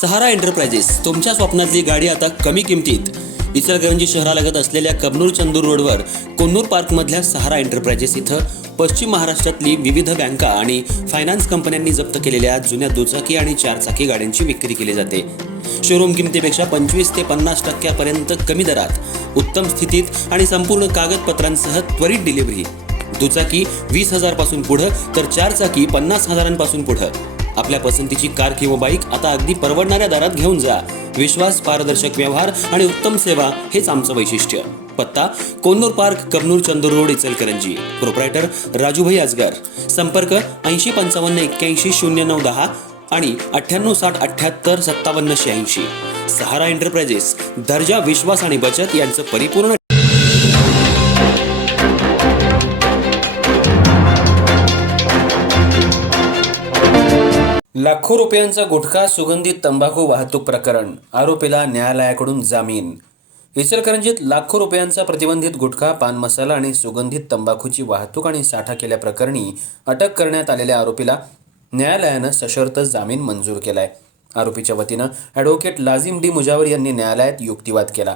सहारा enterprises तुमच्या स्वप्नातली गाडी आता कमी किमतीत. इचलकरंजी शहरालगत असलेल्या कबनूर चंदूर रोडवर कोन्नूर पार्कमधल्या सहारा एंटरप्राइजेस इथं पश्चिम महाराष्ट्रातली विविध बँका आणि फायनान्स कंपन्यांनी जप्त केलेल्या जुन्या दुचाकी आणि चारचाकी गाड्यांची विक्री केली जाते. शोरूम किमतीपेक्षा 25 ते 50% कमी दरात, उत्तम स्थितीत आणि संपूर्ण कागदपत्रांसह त्वरित डिलिव्हरी. दुचाकी 20,000 पासून पुढे तर चारचाकी 50,000 पासून पुढे. आपल्या पसंतीची कार किंवा बाईक आता अगदी परवडणाऱ्या दरात घेऊन जा. विश्वास, पारदर्शक व्यवहार आणि उत्तम सेवा हेच आमचं वैशिष्ट्य. पत्ता Konnur park, Kabnur Chandur road, Ichalkaranji. Proprietor Rajubhai Ajgar. संपर्क 8055810910 आणि 9860785786. सहारा एंटरप्राइजेस, दर्जा, विश्वास आणि बचत यांचं परिपूर्ण. लाखो रुपयांचा गुटखा, सुगंधित तंबाखू वाहतूक प्रकरण. आरोपीला न्यायालयाकडून जामीन. इचलकरंजीत लाखो रुपयांचा प्रतिबंधित गुटखा, पान मसाला आणि सुगंधित तंबाखूची वाहतूक आणि साठा केल्याप्रकरणी अटक करण्यात आलेल्या आरोपीला न्यायालयानं सशर्त जामीन मंजूर केलाय. आरोपीच्या वतीनं ॲडव्होकेट लाजिम डी मुजावर यांनी न्यायालयात युक्तिवाद केला.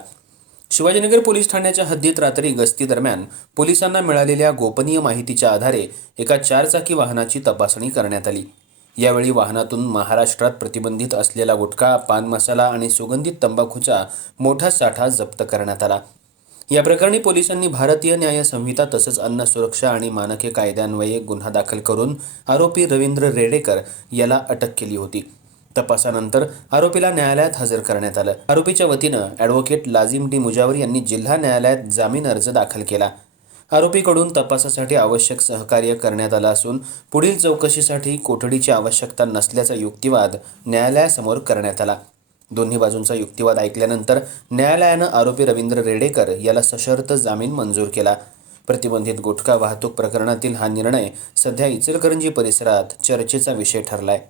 शिवाजीनगर पोलीस ठाण्याच्या हद्दीत रात्री गस्ती दरम्यान पोलिसांना मिळालेल्या गोपनीय माहितीच्या आधारे एका चारचाकी वाहनाची तपासणी करण्यात आली. यावेळी वाहनातून महाराष्ट्रात प्रतिबंधित असलेला गुटखा, पान मसाला आणि सुगंधित तंबाखूचा मोठा साठा जप्त करण्यात आला. या प्रकरणी पोलिसांनी भारतीय न्याय संहिता तसंच अन्न सुरक्षा आणि मानके कायद्यान्वये गुन्हा दाखल करून आरोपी रवींद्र रेडेकर याला अटक केली होती. तपासानंतर आरोपीला न्यायालयात हजर करण्यात आलं. आरोपीच्या वतीनं ॲडव्होकेट लाजिम डी मुजावर यांनी जिल्हा न्यायालयात जामीन अर्ज दाखल केला. आरोपीकडून तपासासाठी आवश्यक सहकार्य करण्यात आलं असून पुढील चौकशीसाठी कोठडीची आवश्यकता नसल्याचा युक्तिवाद न्यायालयासमोर करण्यात आला. दोन्ही बाजूंचा युक्तिवाद ऐकल्यानंतर न्यायालयानं आरोपी रवींद्र रेडेकर याला सशर्त जामीन मंजूर केला. प्रतिबंधित गुटखा वाहतूक प्रकरणातील हा निर्णय सध्या इचलकरंजी परिसरात चर्चेचा विषय ठरलाय.